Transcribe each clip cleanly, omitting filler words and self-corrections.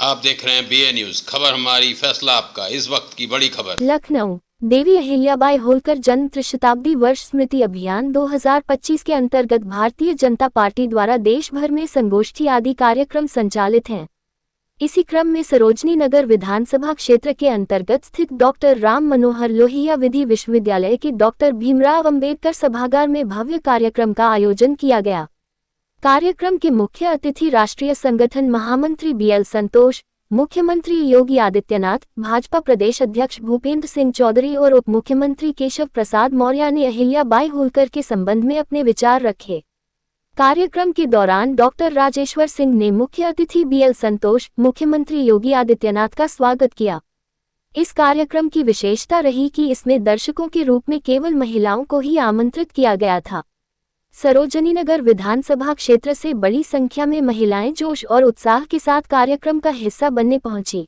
आप देख रहे हैं बीए न्यूज। खबर हमारी, फैसला आपका। इस वक्त की बड़ी खबर। लखनऊ देवी अहिल्याबाई होलकर जन्म त्रिशताब्दी वर्ष स्मृति अभियान 2025 के अंतर्गत भारतीय जनता पार्टी द्वारा देश भर में संगोष्ठी आदि कार्यक्रम संचालित हैं। इसी क्रम में सरोजनी नगर विधानसभा क्षेत्र के अंतर्गत स्थित डॉक्टर राम मनोहर लोहिया विधि विश्वविद्यालय के डॉक्टर भीमराव अंबेडकर सभागार में भव्य कार्यक्रम का आयोजन किया गया। कार्यक्रम के मुख्य अतिथि राष्ट्रीय संगठन महामंत्री बीएल संतोष, मुख्यमंत्री योगी आदित्यनाथ, भाजपा प्रदेश अध्यक्ष भूपेंद्र सिंह चौधरी और उप मुख्यमंत्री केशव प्रसाद मौर्य ने अहिल्याबाई होलकर के संबंध में अपने विचार रखे। कार्यक्रम के दौरान डॉक्टर राजेश्वर सिंह ने मुख्य अतिथि बीएल संतोष, मुख्यमंत्री योगी आदित्यनाथ का स्वागत किया। इस कार्यक्रम की विशेषता रही कि इसमें दर्शकों के रूप में केवल महिलाओं को ही आमंत्रित किया गया था। सरोजनी नगर विधानसभा क्षेत्र से बड़ी संख्या में महिलाएं जोश और उत्साह के साथ कार्यक्रम का हिस्सा बनने पहुंची।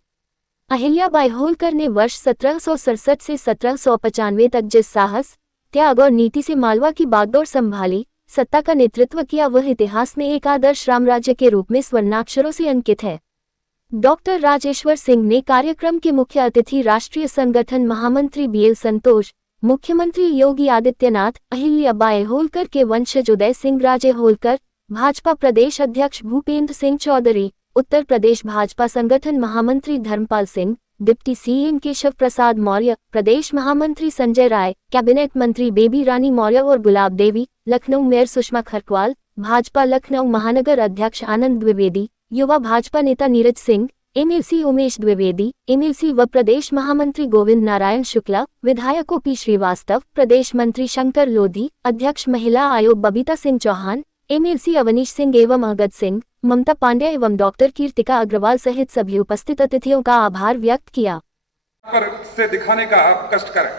अहिल्याबाई होलकर ने वर्ष 1767 से 1795 तक जिस साहस, त्याग और नीति से मालवा की बागडोर संभाली, सत्ता का नेतृत्व किया, वह इतिहास में एक आदर्श रामराज्य के रूप में स्वर्णाक्षरों से अंकित है। डॉक्टर राजेश्वर सिंह ने कार्यक्रम के मुख्य अतिथि राष्ट्रीय संगठन महामंत्री बीएल संतोष, मुख्यमंत्री योगी आदित्यनाथ, अहिल्याबाई होलकर के वंशज उदय सिंह राजे होलकर, भाजपा प्रदेश अध्यक्ष भूपेंद्र सिंह चौधरी, उत्तर प्रदेश भाजपा संगठन महामंत्री धर्मपाल सिंह, डिप्टी सीएम केशव प्रसाद मौर्य, प्रदेश महामंत्री संजय राय, कैबिनेट मंत्री बेबी रानी मौर्य और गुलाब देवी, लखनऊ मेयर सुषमा खरकवाल, भाजपा लखनऊ महानगर अध्यक्ष आनंद द्विवेदी, युवा भाजपा नेता नीरज सिंह, एमएलसी उमेश द्विवेदी, एमएलसी व प्रदेश महामंत्री गोविंद नारायण शुक्ला, विधायक ओपी श्रीवास्तव, प्रदेश मंत्री शंकर लोधी, अध्यक्ष महिला आयोग बबीता सिंह चौहान, एमएलसी अवनीश सिंह एवं अगद सिंह, ममता पांड्या एवं डॉक्टर कीर्तिका अग्रवाल सहित सभी उपस्थित अतिथियों का आभार व्यक्त किया। पर से दिखाने का आप कष्ट करें।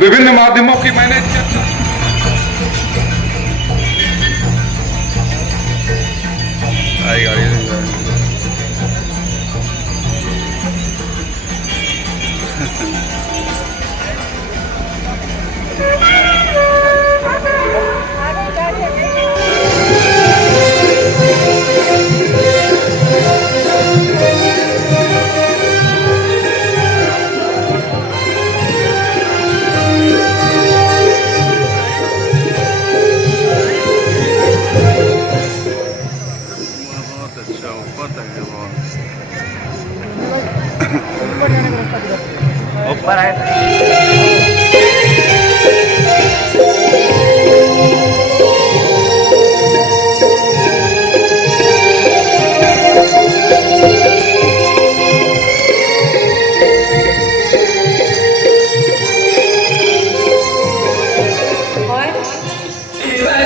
विभिन्न माध्यमों की मैंने ऊपर आए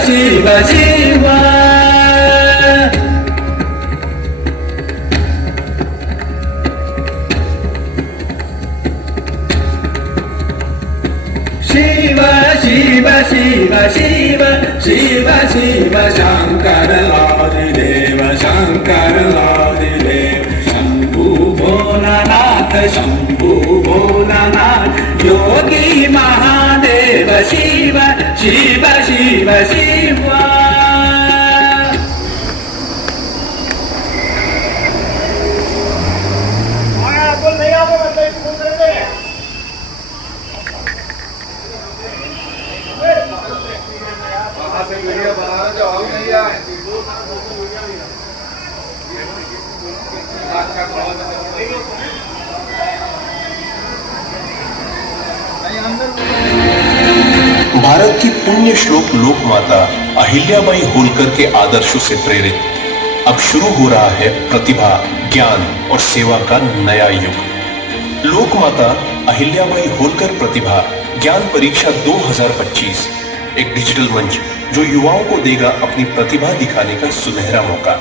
शिवा शिवा शिवा शिवा शिवा शिवा शिवा शंकर आदिदेव शंकर आदिदेव शंभु भोलानाथ शंभु भोलानाथ योगी महादेव शिव शिव शिव शिवा। भारत की पुण्य श्लोक लोक माता अहिल्याबाई होलकर के आदर्शों से प्रेरित अब शुरू हो रहा है प्रतिभा, ज्ञान और सेवा का नया युग। लोक माता अहिल्याबाई होलकर प्रतिभा ज्ञान परीक्षा 2025 एक डिजिटल मंच जो युवाओं को देगा अपनी प्रतिभा दिखाने का सुनहरा मौका।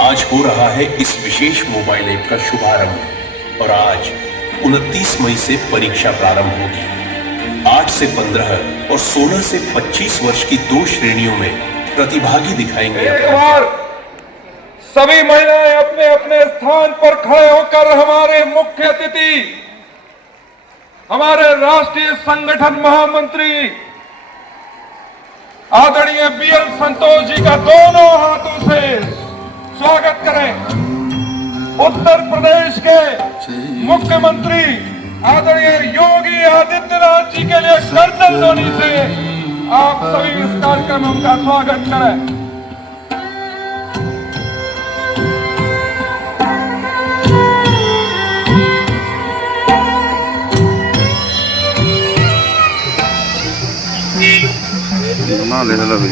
आज हो रहा है इस विशेष मोबाइल ऐप का शुभारंभ और आज 29 मई से परीक्षा प्रारंभ होगी। 8 से 15 और 16 से 25 वर्ष की 2 श्रेणियों में प्रतिभागी दिखाएंगे। एक बार सभी महिलाएं अपने अपने स्थान पर खड़े होकर हमारे मुख्य अतिथि, हमारे राष्ट्रीय संगठन महामंत्री आदरणीय बीएल संतोष जी का दोनों हाथों से स्वागत करें। उत्तर प्रदेश के मुख्यमंत्री आदरणीय योगी आदित्यनाथ जी के लिए करतल ध्वनि से आप सभी इस कार्यक्रम में उनका स्वागत करें। ना लेने लगे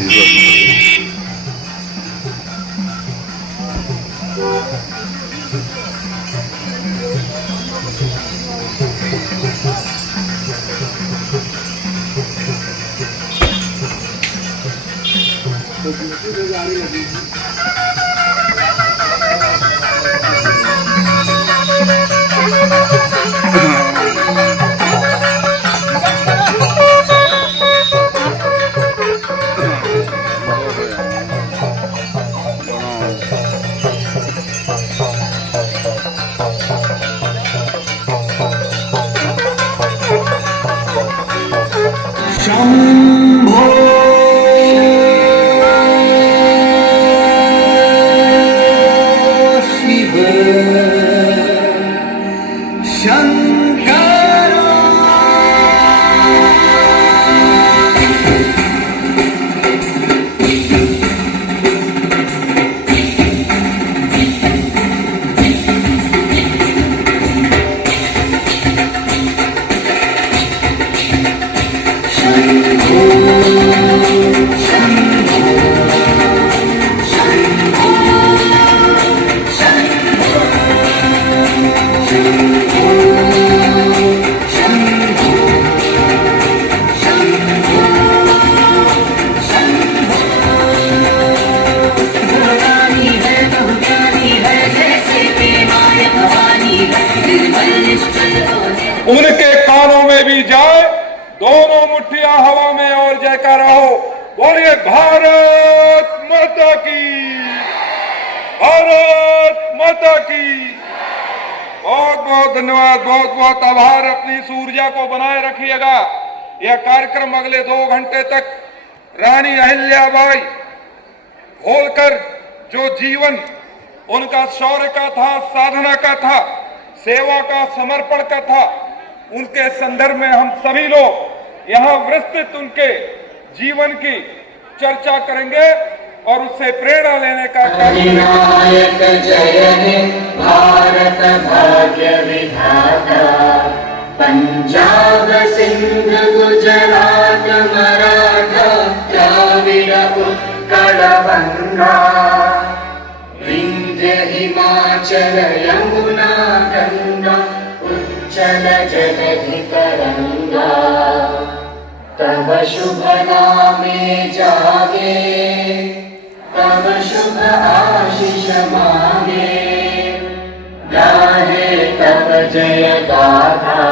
शंभो शिव शंकर उनके कानों में भी जाए, दोनों मुट्ठियां हवा में और जयकारा हो। बोलिए भारत माता की, भारत माता की। बहुत बहुत धन्यवाद, बहुत बहुत आभार। अपनी इस ऊर्जा को बनाए रखिएगा। यह कार्यक्रम अगले 2 घंटे तक रानी अहिल्याबाई होलकर जो जीवन उनका शौर्य का था, साधना का था, सेवा का, समर्पण का था, उनके संदर्भ में हम सभी लोग यहाँ विस्तृत उनके जीवन की चर्चा करेंगे और उससे प्रेरणा लेने का अधिनायक जय हे भारत भाग्य विधाता, पंजाब सिंध गुजरात मराठा द्राविड़ उत्कल बंगा, विंध्य हिमाचल यमुना गंगा उच्चल जलधि तरंगा, तब शुभ नामे जागे, तब शुभ आशीष मांगे, गाहे तब जय गाथा,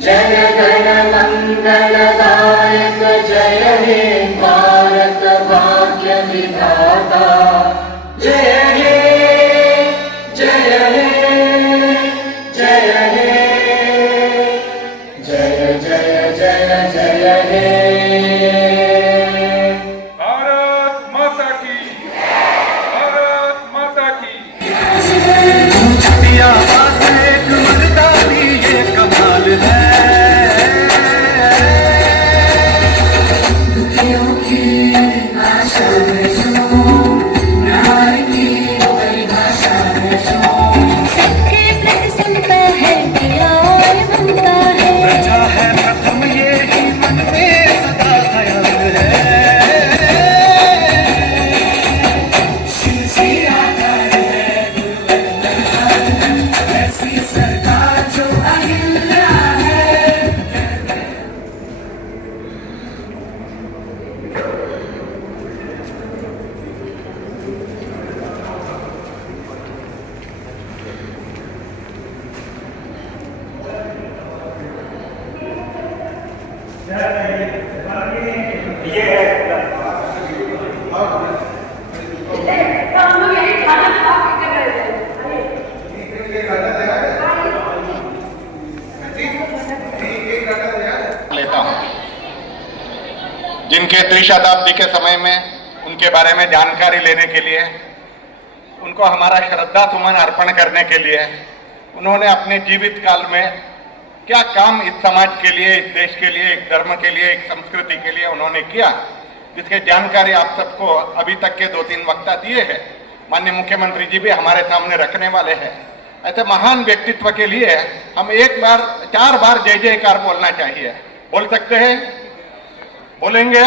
जय गण मंगलदायक जय हे भारत भाग्य विधाता, जय हे जय हे जय हे जय जय जय जय हे। भारत माता की, भारत माता की। आवाज में मरता भी ये कमाल है। दुखियों की आशा है जो, नार की परिभाषा है जो, सबके प्रसन्न है प्यार बनता है, प्रजा है प्रथम ये ही मन में सदा ख्याल है। सरकार जो अहिल्या है, जिनके त्रिशताब्दी के समय में उनके बारे में जानकारी लेने के लिए, उनको हमारा श्रद्धा सुमन अर्पण करने के लिए उन्होंने अपने जीवित काल में क्या काम इस समाज के लिए, इस देश के लिए, एक धर्म के लिए, एक संस्कृति के लिए उन्होंने किया, जिसके जानकारी आप सबको अभी तक के 2-3 वक्ता दिए हैं। माननीय मुख्यमंत्री जी भी हमारे सामने रखने वाले हैं। ऐसे महान व्यक्तित्व के लिए हम 4 बार जय जयकार बोलना चाहिए। बोल सकते हैं? बोलेंगे?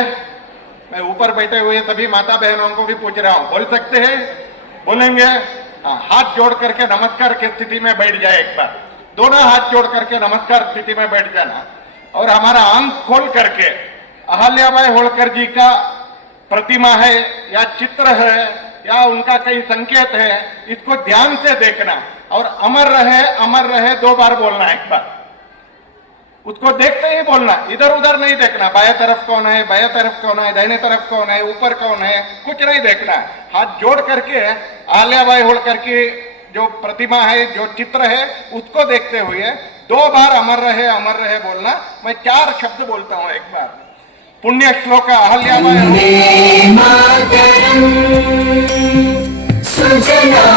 मैं ऊपर बैठे हुए सभी माता बहनों को भी पूछ रहा हूं, बोल सकते हैं? बोलेंगे? हाथ जोड़ करके नमस्कार की स्थिति में बैठ जाए। एक बार दोनों हाथ जोड़ करके नमस्कार स्थिति में बैठ जाना और हमारा आंख खोल करके अहल्याबाई होलकर जी का प्रतिमा है या चित्र है या उनका कई संकेत है, इसको ध्यान से देखना और अमर रहे 2 बार बोलना। एक बार उसको देखते ही बोलना, इधर उधर नहीं देखना, बाएं तरफ कौन है, बाएं तरफ कौन है, दाहिने तरफ कौन है, ऊपर कौन है, कुछ नहीं देखना। हाथ जोड़ करके अहल्याबाई होलकर की जो प्रतिमा है, जो चित्र है, उसको देखते हुए 2 बार अमर रहे बोलना। मैं 4 शब्द बोलता हूं। एक बार पुण्य श्लोक अहल्याबाई मातरम सुजला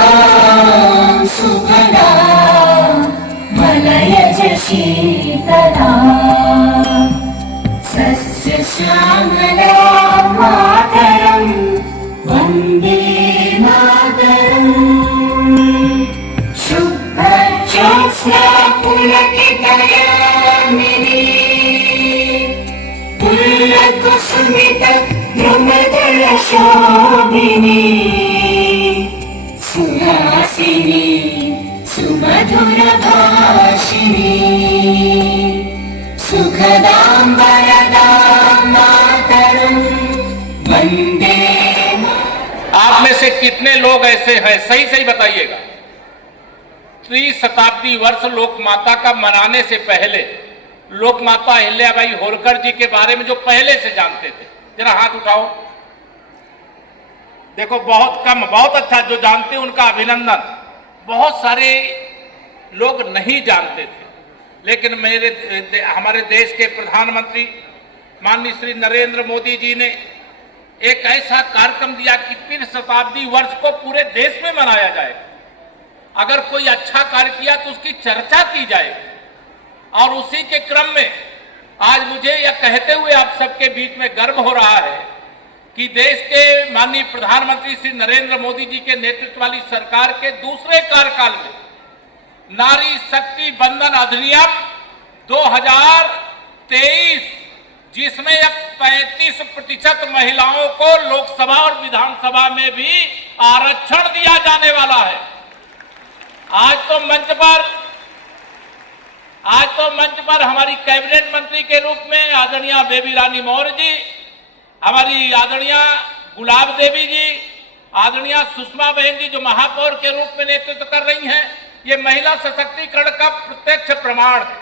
सुफला मलयज शीतला सस्य श्यामला मातरम वन्दे मातरम शुभ ज्योत्स्ना पुलकितयामिनी पुल्लकुसुमित द्रुमदल शोभिनी सुहासिनी सुमधुर भाषिणी सुखदां वरदां मातरं वन्दे। आप में से कितने लोग ऐसे हैं, सही सही बताइएगा, त्रिशताब्दी वर्ष लोक माता का मनाने से पहले लोक माता अहिल्याबाई होलकर जी के बारे में जो पहले से जानते थे? जरा हाथ उठाओ। देखो बहुत कम, बहुत अच्छा। जो जानते हैं उनका अभिनंदन। बहुत सारे लोग नहीं जानते थे, लेकिन हमारे देश के प्रधानमंत्री माननीय श्री नरेंद्र मोदी जी ने एक ऐसा कार्यक्रम दिया कि त्रिशताब्दी वर्ष को पूरे देश में मनाया जाए। अगर कोई अच्छा कार्य किया तो उसकी चर्चा की जाए। और उसी के क्रम में आज मुझे यह कहते हुए आप सबके बीच में गर्व हो रहा है कि देश के माननीय प्रधानमंत्री श्री नरेंद्र मोदी जी के नेतृत्व वाली सरकार के दूसरे कार्यकाल में नारी शक्ति बंधन अधिनियम 2023, जिसमें अब 35% महिलाओं को लोकसभा और विधानसभा में भी आरक्षण दिया जाने वाला है। आज तो मंच पर हमारी कैबिनेट मंत्री के रूप में आदरणीय बेबी रानी मौर्य जी, हमारी आदरणीय गुलाब देवी जी, आदरणीय सुषमा बहन जी जो महापौर के रूप में नेतृत्व कर रही हैं, ये महिला सशक्तिकरण का प्रत्यक्ष प्रमाण है।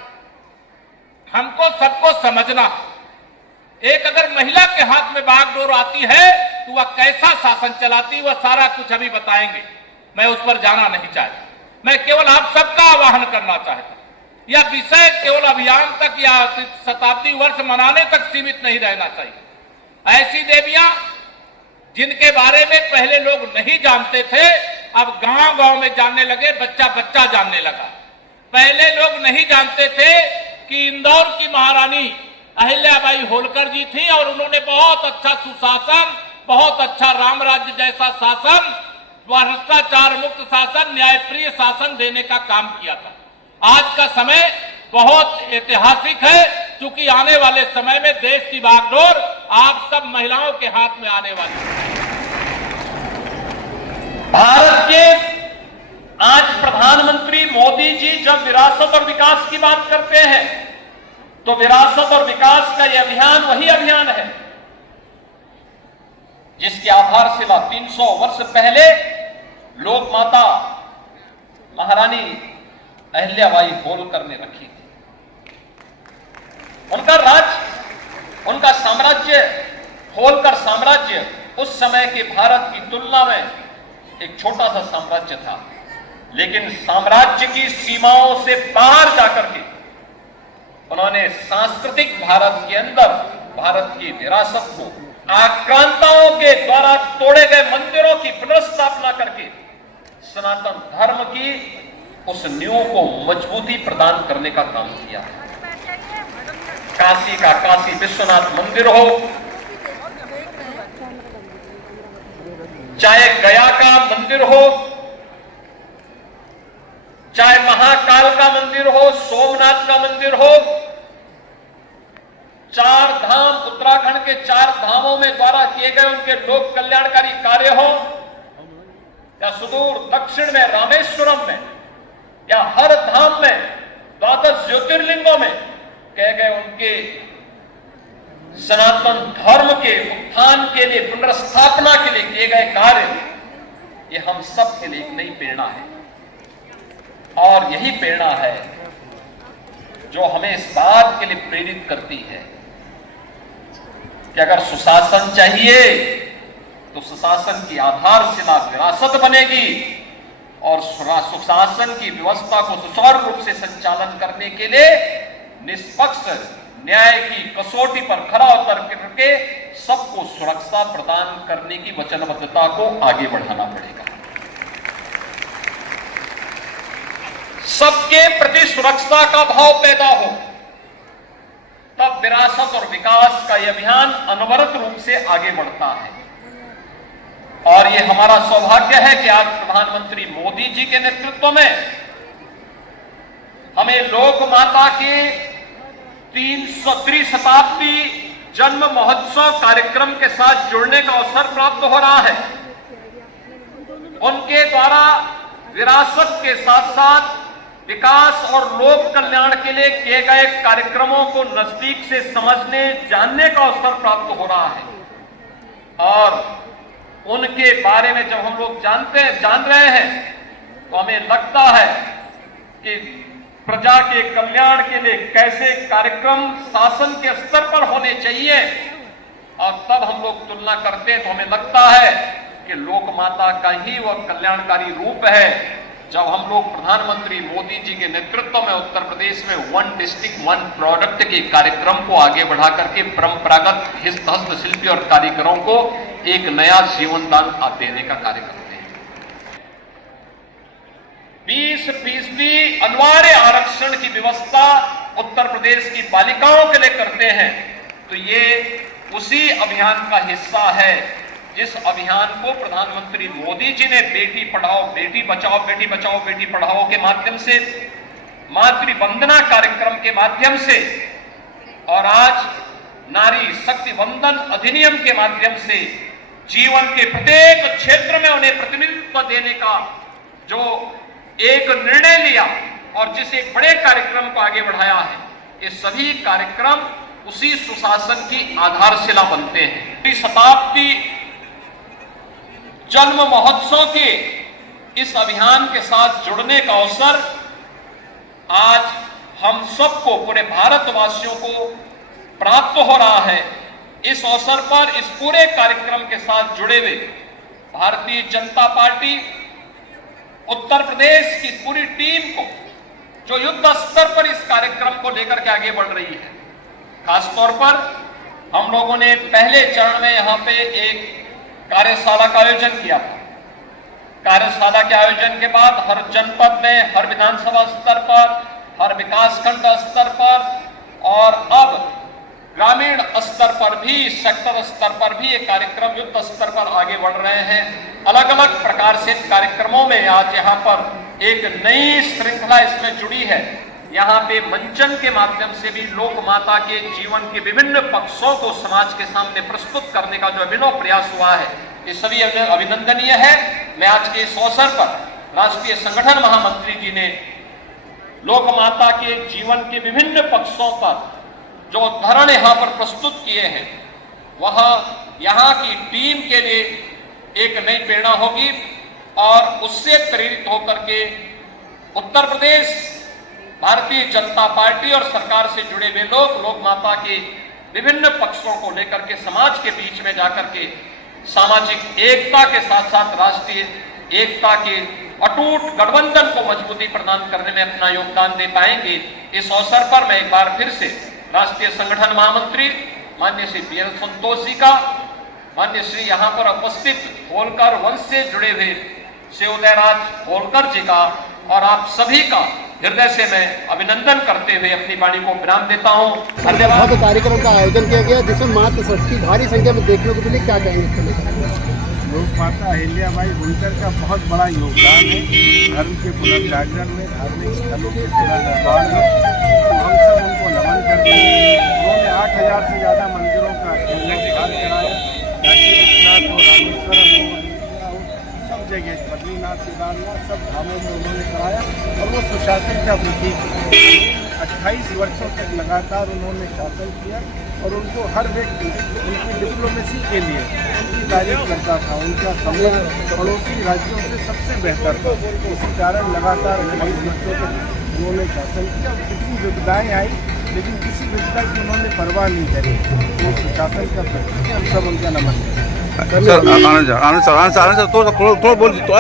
हमको सबको समझना, एक अगर महिला के हाथ में बागडोर आती है तो वह कैसा शासन चलाती, वह सारा कुछ अभी बताएंगे। मैं उस पर जाना नहीं चाहता। मैं केवल आप सबका आह्वान करना चाहता। यह विषय केवल अभियान तक या शताब्दी वर्ष मनाने तक सीमित नहीं रहना चाहिए। ऐसी देवियां जिनके बारे में पहले लोग नहीं जानते थे, अब गांव-गांव में जानने लगे, बच्चा जानने लगा। पहले लोग नहीं जानते थे कि इंदौर की महारानी अहिल्याबाई होलकर जी थी और उन्होंने बहुत अच्छा सुशासन, बहुत अच्छा राम राज्य जैसा शासन, भ्रष्टाचार मुक्त शासन, न्यायप्रिय शासन देने का काम किया था। आज का समय बहुत ऐतिहासिक है, क्योंकि आने वाले समय में देश की बागडोर आप सब महिलाओं के हाथ में आने वाली है। भारत के आज प्रधानमंत्री मोदी जी जब विरासत और विकास की बात करते हैं तो विरासत और विकास का यह अभियान वही अभियान है जिसकी आधारशिला 300 वर्ष पहले लोक माता महारानी अहिल्याबाई होलकर ने रखी थी। उनका राज्य, उनका साम्राज्य, होलकर साम्राज्य उस समय के भारत की तुलना में एक छोटा सा साम्राज्य था, लेकिन साम्राज्य की सीमाओं से बाहर जाकर के उन्होंने सांस्कृतिक भारत के अंदर भारत की विरासत को आक्रांताओं के द्वारा तोड़े गए मंदिरों की पुनर्स्थापना करके सनातन धर्म की उस नींव को मजबूती प्रदान करने का काम किया है। काशी का काशी विश्वनाथ मंदिर हो, चाहे गया का मंदिर हो, चाहे महाकाल का मंदिर हो, सोमनाथ का मंदिर हो, चार धाम उत्तराखंड के 4 धामों में द्वारा किए गए उनके लोक कल्याणकारी कार्य हो, या सुदूर दक्षिण में रामेश्वरम में, या हर धाम में 12 ज्योतिर्लिंगों में कहे गए उनके सनातन धर्म के उत्थान के लिए, पुनर्स्थापना के लिए किए गए कार्य, ये हम सब के लिए एक नई प्रेरणा है। और यही प्रेरणा है जो हमें इस बात के लिए प्रेरित करती है कि अगर सुशासन चाहिए तो सुशासन की आधारशिला विरासत बनेगी, और सुशासन की व्यवस्था को सुचारू रूप से संचालन करने के लिए निष्पक्ष न्याय की कसौटी पर खरा उतर करके सबको सुरक्षा प्रदान करने की वचनबद्धता को आगे बढ़ाना पड़ेगा। सबके प्रति सुरक्षा का भाव पैदा हो, तब विरासत और विकास का यह अभियान अनवरत रूप से आगे बढ़ता है। और ये हमारा सौभाग्य है कि आज प्रधानमंत्री मोदी जी के नेतृत्व में हमें लोक माता के 303 शताब्दी जन्म महोत्सव कार्यक्रम के साथ जुड़ने का अवसर प्राप्त हो रहा है। उनके द्वारा विरासत के साथ साथ विकास और लोक कल्याण के लिए किए गए कार्यक्रमों को नजदीक से समझने जानने का अवसर प्राप्त हो रहा है। और उनके बारे में जब हम लोग जान रहे हैं तो हमें लगता है कि प्रजा के कल्याण के लिए कैसे कार्यक्रम शासन के स्तर पर होने चाहिए, और तब हम लोग तुलना करते हैं तो हमें लगता है कि लोक माता का ही वह कल्याणकारी रूप है जब हम लोग प्रधानमंत्री मोदी जी के नेतृत्व में उत्तर प्रदेश में 1 डिस्ट्रिक्ट 1 प्रोडक्ट के कार्यक्रम को आगे बढ़ा करके परंपरागत हस्तशिल्पी और कारीगरों को एक नया जीवन दान देने का कार्य करते हैं। 20% अनिवार्य आरक्षण की व्यवस्था उत्तर प्रदेश की बालिकाओं के लिए करते हैं, तो ये उसी अभियान का हिस्सा है जिस अभियान को प्रधानमंत्री मोदी जी ने बेटी पढ़ाओ बेटी बचाओ, बेटी बचाओ बेटी पढ़ाओ के माध्यम से, मातृ वंदना कार्यक्रम के माध्यम से, और आज नारी शक्ति वंदन अधिनियम के माध्यम से जीवन के प्रत्येक क्षेत्र में उन्हें प्रतिनिधित्व देने का जो एक निर्णय लिया और जिस एक बड़े कार्यक्रम को आगे बढ़ाया है, ये सभी कार्यक्रम उसी सुशासन की आधारशिला बनते हैं। शताब्दी जन्म महोत्सव के इस अभियान के साथ जुड़ने का अवसर आज हम सबको, पूरे भारतवासियों को प्राप्त हो रहा है। इस अवसर पर इस पूरे कार्यक्रम के साथ जुड़े हुए भारतीय जनता पार्टी उत्तर प्रदेश की पूरी टीम को, जो युद्ध स्तर पर इस कार्यक्रम को लेकर के आगे बढ़ रही है, खासतौर पर हम लोगों ने पहले चरण में यहां पे एक कार्यशाला का आयोजन किया था। कार्यशाला के आयोजन के बाद हर जनपद में, हर विधानसभा स्तर पर, हर विकासखंड स्तर पर और अब ग्रामीण स्तर पर भी, सेक्टर स्तर पर भी ये कार्यक्रम युद्ध स्तर पर आगे बढ़ रहे हैं। अलग अलग प्रकार से कार्यक्रमों में आज यहाँ पर एक नई श्रृंखला इसमें जुड़ी है। यहाँ पे मंचन के माध्यम से भी लोक माता के जीवन के विभिन्न पक्षों को समाज के सामने प्रस्तुत करने का जो अभिनव प्रयास हुआ है, ये सभी अभिनंदनीय है। मैं आज के इस अवसर पर राष्ट्रीय संगठन महामंत्री जी ने लोक माता के जीवन के विभिन्न पक्षों पर जो उदाहरण यहाँ पर प्रस्तुत किए हैं, वह यहाँ की टीम के लिए एक नई प्रेरणा होगी और उससे प्रेरित होकर के उत्तर प्रदेश भारतीय जनता पार्टी और सरकार से जुड़े हुए लोग लोक माता के विभिन्न पक्षों को लेकर के समाज के बीच में जाकर के सामाजिक एकता के साथ साथ राष्ट्रीय एकता के अटूट गठबंधन को मजबूती प्रदान करने में अपना योगदान दे पाएंगे। इस अवसर पर मैं एक बार फिर से राष्ट्रीय संगठन महामंत्री मान्य श्री बी एल संतोष जी का, मान्य श्री यहाँ पर उपस्थित होलकर वंश से जुड़े हुए श्री उदयराज होलकर जी का और आप सभी का हृदय से मैं अभिनंदन करते हुए अपनी वाणी को विराम देता हूँ। धन्यवाद। कार्यक्रम का आयोजन किया गया जिसमें मातृशक्ति भारी संख्या में देखने को मिली, क्या कहेंगे? लोक माता अहिल्याबाई होलकर का बहुत बड़ा योगदान है धर्म के पुनर्जागरण में, धार्मिक स्थलों के पुनर्निर्माण में। तो हम सब उनको नमन करते हैं। उन्होंने 8000 से ज़्यादा मंदिरों का निर्माण कराया, काशी विश्वनाथ हो, रामेश्वरम हो, सब जगह बद्रीनाथ, केदारनाथ, सब धामों में उन्होंने कराया और वो सुशासन का प्रतीक है। 28 वर्षों तक लगातार उन्होंने शासन किया और उनको हर व्यक्ति उनकी डिप्लोमेसी के लिए उनकी तारीफ करता था। उनका संबंध पड़ोसी राज्यों से सबसे बेहतर था। इसी कारण लगातार 28 वर्षों तक उन्होंने शासन किया। कितनी विपदाएँ आई लेकिन किसी विपदा की उन्होंने परवाह नहीं करी। तो सुशासन का प्रतीक हम सब उनका नमन करें। सर आनंद सर थोड़ा बोल दीजिए।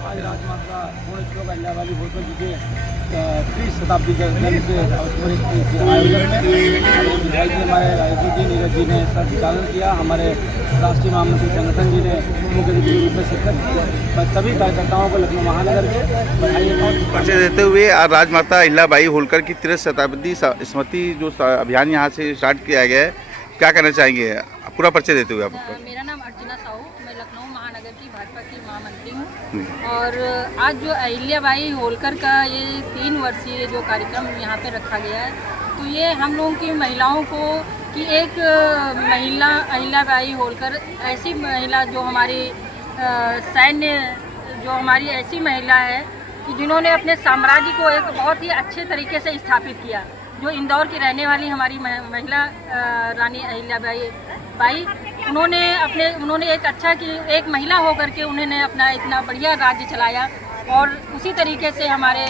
आज राजमाता पूर्ण श्लोक अहिल्याबाई होलकर जी के 30 शताब्दी के आयोजन में विधायक जी हमारे रायपुर जी नीरज जी ने संचालन किया। हमारे राष्ट्रीय महामंत्री संगठन जी ने मुख्य अतिथि के रूप में शिरकत की। सभी कार्यकर्ताओं को लखनऊ महानगर के बधाई परिचय देते हुए आज राजमाता अहिल्याबाई होलकर की 30 शताब्दी स्मृति जो अभियान यहाँ से स्टार्ट किया गया है, क्या कहना चाहेंगे? पूरा परिचय देते हुए आप। मेरा नाम अर्चना साहू, मैं लखनऊ महानगर की भाजपा की महामंत्री हूँ। और आज जो अहिल्याबाई होलकर का ये 3 वर्षीय जो कार्यक्रम यहाँ पे रखा गया है, तो ये हम लोगों की महिलाओं को कि एक महिला अहिल्याबाई होलकर ऐसी महिला जो हमारी सैन्य जो हमारी ऐसी महिला है कि जिन्होंने अपने साम्राज्य को एक बहुत ही अच्छे तरीके से स्थापित किया। जो इंदौर की रहने वाली हमारी महिला रानी अहिल्याबाई उन्होंने एक अच्छा कि एक महिला होकर के उन्होंने अपना इतना बढ़िया राज्य चलाया। और उसी तरीके से हमारे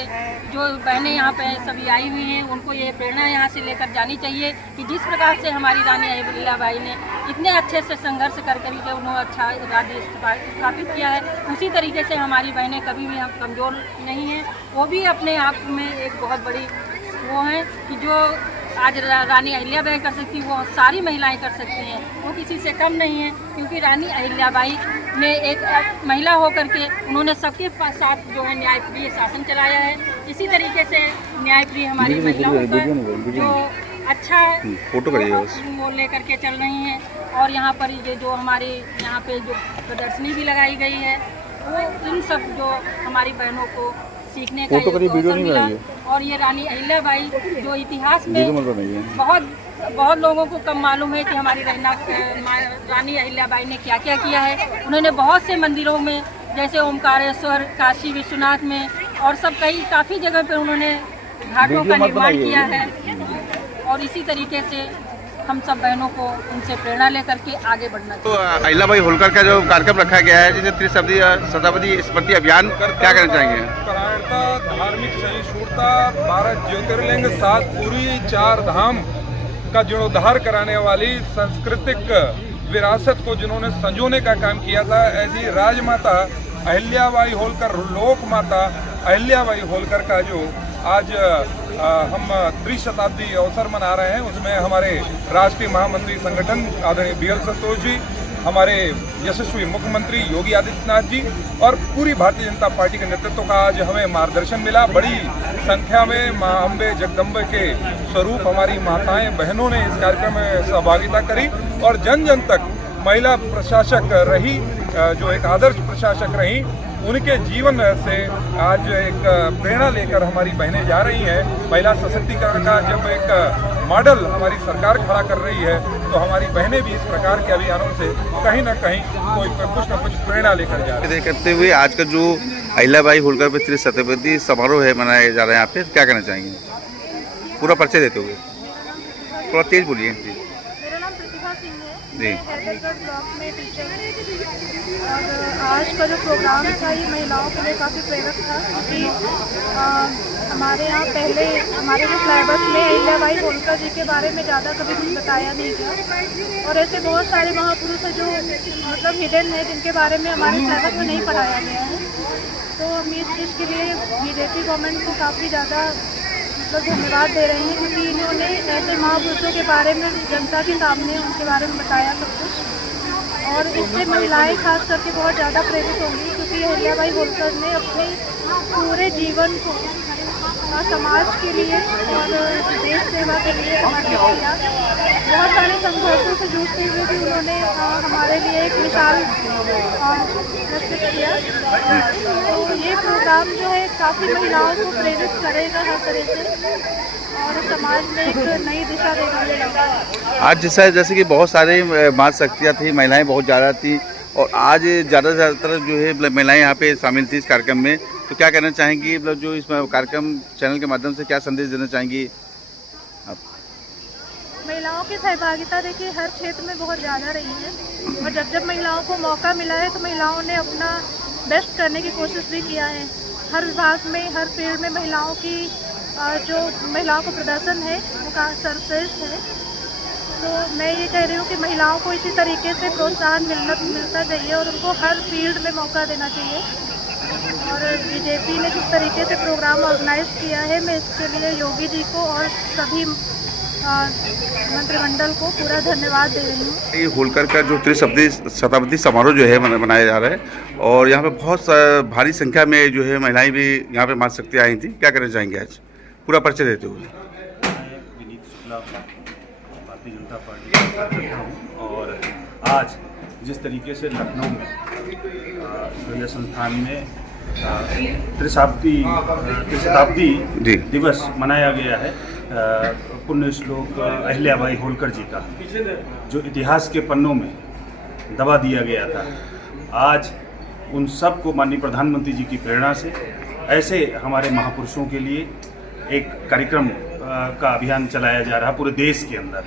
जो बहनें यहाँ पे सभी आई हुई हैं, उनको ये प्रेरणा यहाँ से लेकर जानी चाहिए कि जिस प्रकार से हमारी रानी अहिल्याबाई ने इतने अच्छे से संघर्ष करके उन्होंने अच्छा राज्य स्थापित किया है, उसी तरीके से हमारी बहनें कभी भी हम कमज़ोर नहीं हैं। वो भी अपने आप में एक बहुत बड़ी वो हैं कि जो आज रानी अहिल्याबाई कर सकती वो सारी महिलाएं कर सकती हैं। वो किसी से कम नहीं है, क्योंकि रानी अहिल्याबाई ने एक महिला होकर के उन्होंने सबके साथ जो है न्यायप्रिय शासन चलाया है। इसी तरीके से न्यायप्रिय हमारी महिलाओं का जो अच्छा फोटो वो लेकर के चल रही हैं। और यहाँ पर ये जो हमारी यहाँ पे जो प्रदर्शनी भी लगाई गई है, वो इन सब जो हमारी बहनों को सीखने का अवसर मिला। और ये रानी अहिल्याबाई जो इतिहास में बहुत लोगों को कम मालूम है कि हमारी रानी अहिल्याबाई ने क्या क्या किया है। उन्होंने बहुत से मंदिरों में जैसे ओमकारेश्वर, काशी विश्वनाथ में और सब काफ़ी जगह पे उन्होंने घाटों का निर्माण किया है। और इसी तरीके से हम सब बहनों को उनसे प्रेरणा लेकर के आगे बढ़ना चाहिए। तो अहिल्याबाई होलकर का जो कार्यक्रम रखा गया है जिसे 30 शताब्दी स्मृति अभियान, क्या कहना चाहेंगे? परायणता, धार्मिक सहिष्णुता, 12 ज्योतिर्लिंग, 7 पूरी, 4 धाम का जीर्णोद्धार कराने वाली सांस्कृतिक विरासत को जिन्होंने संजोने का काम किया था, ऐसी राजमाता अहिल्याबाई होलकर, लोक माता अहिल्याबाई होलकर का जो आज हम 30 शताब्दी अवसर मना रहे हैं, उसमें हमारे राष्ट्रीय महामंत्री संगठन आदरणीय बी एल संतोष जी, हमारे यशस्वी मुख्यमंत्री योगी आदित्यनाथ जी और पूरी भारतीय जनता पार्टी के नेतृत्व का आज हमें मार्गदर्शन मिला। बड़ी संख्या में मां अम्बे जगदम्बे के स्वरूप हमारी माताएं बहनों ने इस कार्यक्रम में सहभागिता करी और जन जन तक महिला प्रशासक रही, जो एक आदर्श प्रशासक रही, उनके जीवन से आज एक प्रेरणा लेकर हमारी बहनें जा रही हैं। महिला सशक्तिकरण का जब एक मॉडल हमारी सरकार खड़ा कर रही है, तो हमारी बहनें भी इस प्रकार के अभियानों से कहीं ना कहीं कुछ न कुछ प्रेरणा लेकर जा रही है। करते हुए आज का जो अहिल्याबाई होलकर पे 30 शताब्दी समारोह है मनाया जा रहा है, यहाँ पे क्या कहना चाहेंगे? पूरा परिचय देते हुए थोड़ा तेज बोलिए। मेरा नाम प्रतिभा सिंह है, जी, हैदराबाद ब्लॉक में टीचर हूँ। और आज का जो प्रोग्राम था ये महिलाओं के लिए काफ़ी प्रेरक था, क्योंकि हमारे यहाँ पहले हमारे जो सिलेबस में अहिल्याबाई होलकर जी के बारे में ज़्यादा कभी कुछ बताया नहीं गया। और ऐसे बहुत सारे महापुरुष हैं जो मतलब हिडन है, जिनके बारे में हमारे सिलेबस में नहीं पढ़ाया गया है। तो हम इस चीज़ के लिए बीजेपी गवर्नमेंट को काफ़ी ज़्यादा मतलब धन्यवाद दे रहे हैं, क्योंकि इन्होंने ऐसे महापुरुषों के बारे में जनता के सामने उनके बारे में बताया सब कुछ। और इससे महिलाएं खास करके बहुत ज़्यादा प्रेरित होंगी, क्योंकि अहिल्याबाई होलकर ने अपने पूरे जीवन को समाज के लिए और देश सेवा के लिए समर्पित किया। बहुत सारे संघर्षों से जूझते हुए भी उन्होंने हमारे लिए एक मिसाल प्रस्तुत किया। तो ये प्रोग्राम जो है काफ़ी महिलाओं को प्रेरित करेगा हर तरह से, और समाज में एक नई दिशा देने वाला। आज जैसे कि बहुत सारे माँ शक्तियाँ थी, महिलाएं बहुत ज़्यादा थी, और आज ज़्यादातर जो है महिलाएं यहाँ पे शामिल थी इस कार्यक्रम में। तो क्या कहना चाहेंगी, मतलब जो इस कार्यक्रम चैनल के माध्यम से क्या संदेश देना चाहेंगी आप? महिलाओं की सहभागिता देखिए हर क्षेत्र में बहुत ज़्यादा रही है, और जब महिलाओं को मौका मिला है तो महिलाओं ने अपना बेस्ट करने की कोशिश भी किया है। हर विभाग में, हर फील्ड में महिलाओं की जो महिलाओं का प्रदर्शन है वो सर्वश्रेष्ठ है। तो मैं ये कह रही हूँ कि महिलाओं को इसी तरीके से प्रोत्साहन मिलता चाहिए और उनको हर फील्ड में मौका देना चाहिए। और बीजेपी ने जिस तरीके से प्रोग्राम ऑर्गेनाइज किया है, मैं इसके लिए योगी जी को और सभी मंत्रिमंडल को पूरा धन्यवाद दे रही हूँ। ये होलकर का जो शताब्दी समारोह जो है मनाया जा रहा है, और यहाँ पे बहुत भारी संख्या में जो है महिलाएं भी यहाँ पे मात शक्ति आई थी। क्या कहना चाहेंगे आज पूरा परिचय देते हुए? विनीत शुक्ला भारतीय जनता पार्टी का कार्यकर्ता हूँ, और आज जिस तरीके से लखनऊ में सूर्य संस्थान में त्रिशताब्दी दिवस मनाया गया है पुण्य श्लोक अहिल्याबाई होलकर जी का, जो इतिहास के पन्नों में दबा दिया गया था। आज उन सब को माननीय प्रधानमंत्री जी की प्रेरणा से ऐसे हमारे महापुरुषों के लिए एक कार्यक्रम का अभियान चलाया जा रहा पूरे देश के अंदर।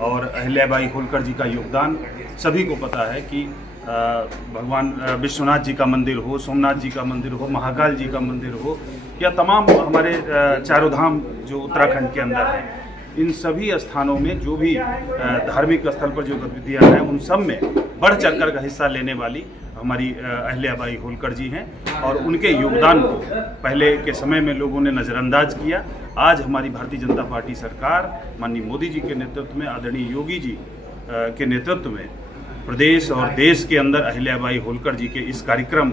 और अहिल्याबाई होलकर जी का योगदान सभी को पता है कि भगवान विश्वनाथ जी का मंदिर हो, सोमनाथ जी का मंदिर हो, महाकाल जी का मंदिर हो, या तमाम हमारे चारों धाम जो उत्तराखंड के अंदर हैं, इन सभी स्थानों में जो भी धार्मिक स्थल पर जो गतिविधियाँ हैं, उन सब में बढ़ चढ़कर का हिस्सा लेने वाली हमारी अहिल्याबाई होलकर जी हैं। और उनके योगदान को पहले के समय में लोगों ने नज़रअंदाज किया। आज हमारी भारतीय जनता पार्टी सरकार माननीय मोदी जी के नेतृत्व में, आदरणीय योगी जी के नेतृत्व में प्रदेश और देश के अंदर अहिल्याबाई होलकर जी के इस कार्यक्रम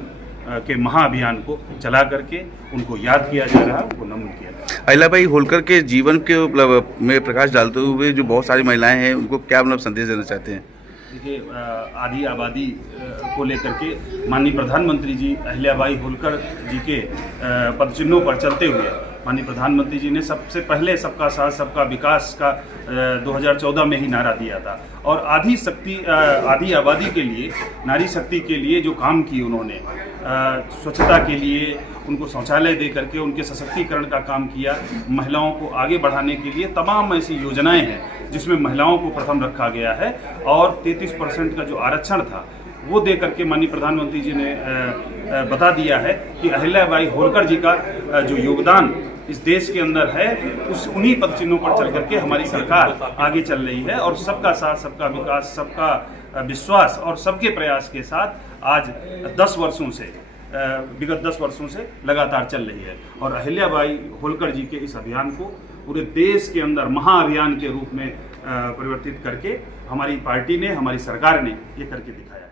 के महाअभियान को चला करके उनको याद किया जा रहा है, उनको नमन किया जा रहा है। अहिल्याबाई होलकर के जीवन के में प्रकाश डालते हुए जो बहुत सारी महिलाएं हैं, उनको क्या संदेश देना चाहते हैं? देखिए, आदि आबादी को लेकर के माननीय प्रधानमंत्री जी अहिल्याबाई होलकर जी के पदचिन्हों पर चलते हुए माननीय प्रधानमंत्री जी ने सबसे पहले सबका साथ सबका विकास का 2014 में ही नारा दिया था। और आदि आबादी के लिए, नारी शक्ति के लिए जो काम किए उन्होंने, स्वच्छता के लिए उनको शौचालय दे करके उनके सशक्तिकरण का काम किया, महिलाओं को आगे बढ़ाने के लिए तमाम ऐसी योजनाएं हैं जिसमें महिलाओं को प्रथम रखा गया है। और 33% का जो आरक्षण था वो दे करके माननीय प्रधानमंत्री जी ने बता दिया है कि अहिल्याबाई होलकर जी का जो योगदान इस देश के अंदर है, उन्हीं पदचिन्हों पर चल करके हमारी सरकार आगे चल रही है। और सबका साथ सबका विकास, सबका विश्वास और सबके प्रयास के साथ आज 10 वर्षों से, विगत 10 वर्षों से लगातार चल रही है। और अहिल्याबाई होलकर जी के इस अभियान को पूरे देश के अंदर महाअभियान के रूप में परिवर्तित करके हमारी पार्टी ने, हमारी सरकार ने ये करके दिखाया है।